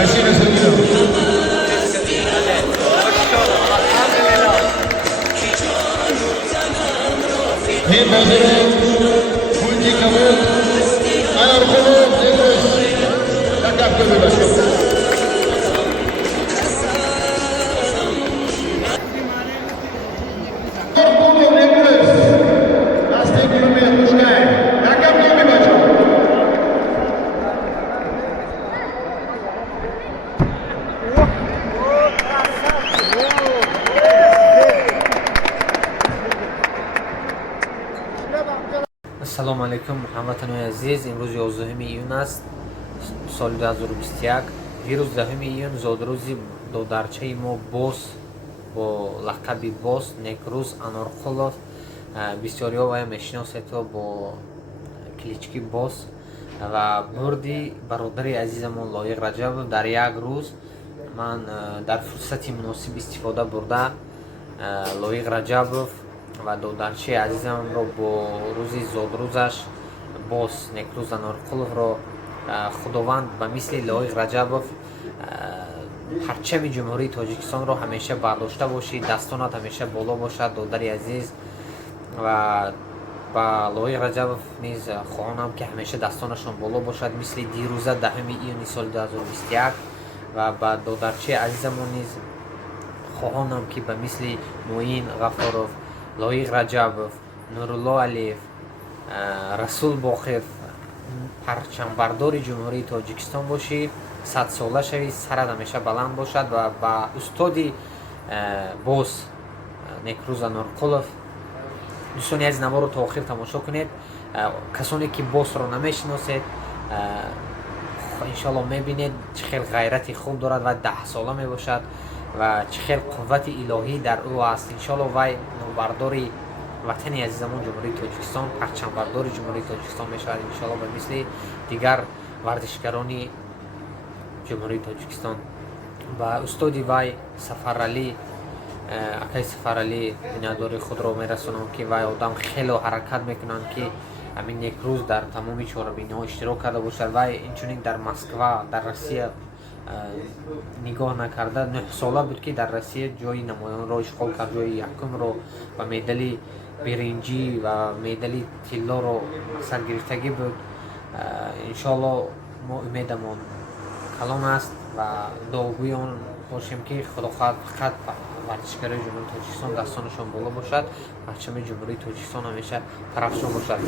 başını söküyor. Hem Bezirek, Kulci Kabul, Anarkulu, Negros, Takap Kabul Başkanı. Anarkulu, Negros, Lastik Kulübe, Kuşkay, Takap Kabul Başkanı. Ассалому алайкум, ҳамватанои азиз. Имрӯзи 11 июн аст, соли 2021. Вирус 10 июн зодирӯзи додарчаи мо Босс бо лақаби Босс Некрус Анорқулов. Бисёриҳо варо мешиносед бо клички Босс ва бурди бародари азизамон Лоиқ Раҷабов дар як рӯз. Ман дар фурсати муносиб истифода бурда Лоиқ Раҷабов ва додарчи азизамро бо рӯзи зодрӯзаш Босс Некрус Анорқуловро худованд ба мисли Лоиқ Раҷабов парчами ҷумҳурии Тоҷикистонро ҳамеша бардошта бошӣ, дастонат ҳамеша боло бошад, додари азиз. Ва ба Лоиқ Раҷабов низ хоҳонам ки ҳамеша дастонашон боло бошад мисли дирӯза 10 июни соли 2021. Ва ба додарчи азизамон низ хоҳонам ки ба мисли Муин Ғафуров, Лоиқ Раҷабов, Нурулло Алиев, Расул Боқев парчамбардори ҷумҳурии Тоҷикистон бошӣ, 100 сола шавӣ, сарат ҳамеша баланд бошад. Ва ба устоди Босс Некрус Анорқулов дӯстони азиз наворо то охир тамошо кунед. Касоне ки Боссро намешиносед, иншоалло мебинед чӣ хел ғайрати хуб дорад ва 10 сола мебошад ва чӣ хел қуввати илоҳӣ дар ӯ аст. Иншоалло вай новбардори ватани азизамон ҷумҳурии Тоҷикистон, парчамбардори ҷумҳурии Тоҷикистон мешавад иншоалло ба мисли дигар варзишгарони ҷумҳурии Тоҷикистон. Ба устоди вай Сафаралӣ, акай Сафаралӣ бинадори худро мерасонам ки вай одам хело ҳаракат мекунанд ки ҳамин як рӯз дар тамоми чорабиниҳо иштирок карда бошад. Вай инчунин дар Москва, дар Россия нигоҳ накарда 9 сола буд ки дар Россия ҷои намоёнро ишғол кард, ҷои якумро ва медали биринҷӣ ва медали тиллоро мақсад гирифтагӣ буд. Иншоалло мо умедамон калон аст ва дуогӯи он бошем ки худохоҳад фақат варзишгарои ҷумҳурии Тоҷикистон дастонашон боло бошад, парчами ҷумҳурии Тоҷикистон ҳамеша тарафшон бошад.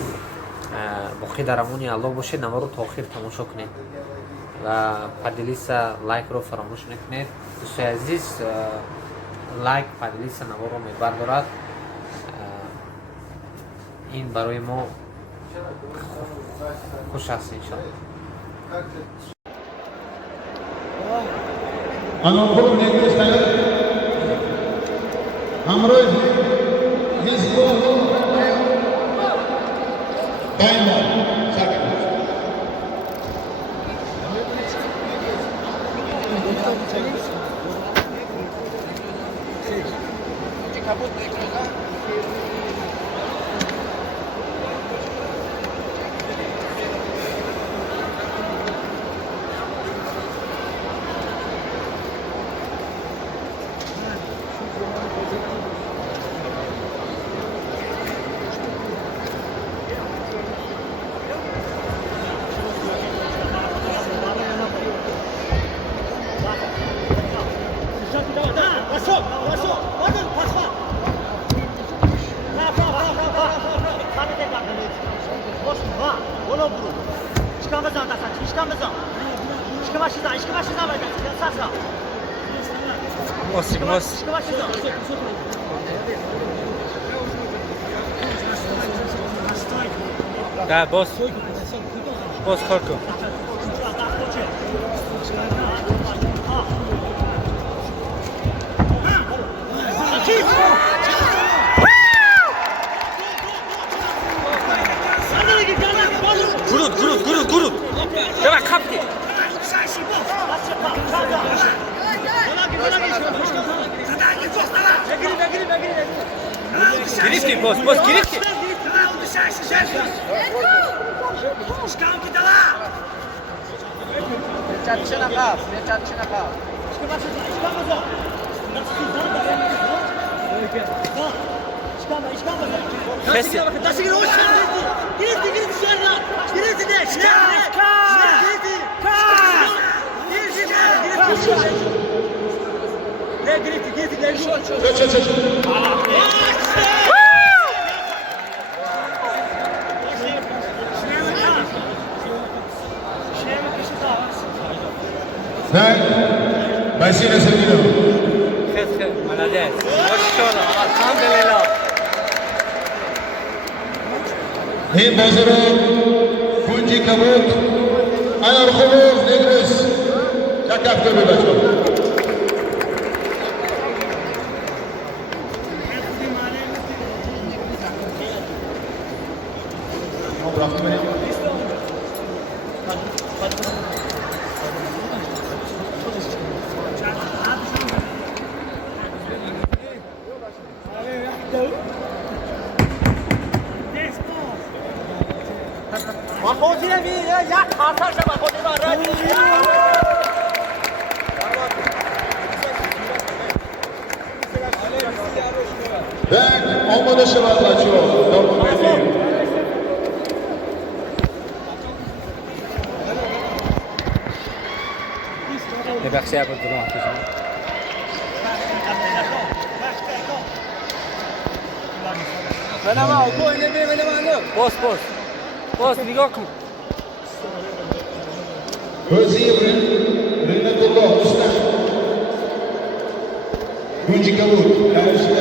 боқӣ дар амони Аллоҳ бошед. Наворо то охир тамошо кунед ва падилиса лайкро фаромӯш накунед. дӯстои азиз, лайк падилиса наворо мебардорад. ин барои мо хуш аст иншоалло. Anarkulu Negros ҳамроҳи ҳизбуллоҳ Bayma Sakın. Да, босс Хорко. Gurut. Давай, капки. Гиревки, босс, гиревки. Так, Василий Сергеев. Молодец. Машаллах, алхамдулилlah. این بازی رو کنجی کبود انارخلوف نگرس یک هفته به بچه tak آماده شود بچه ها دارم بگیم ببخشید ابو درام باز نگاه کن وزیر رینت الله مستخ کنجی کبود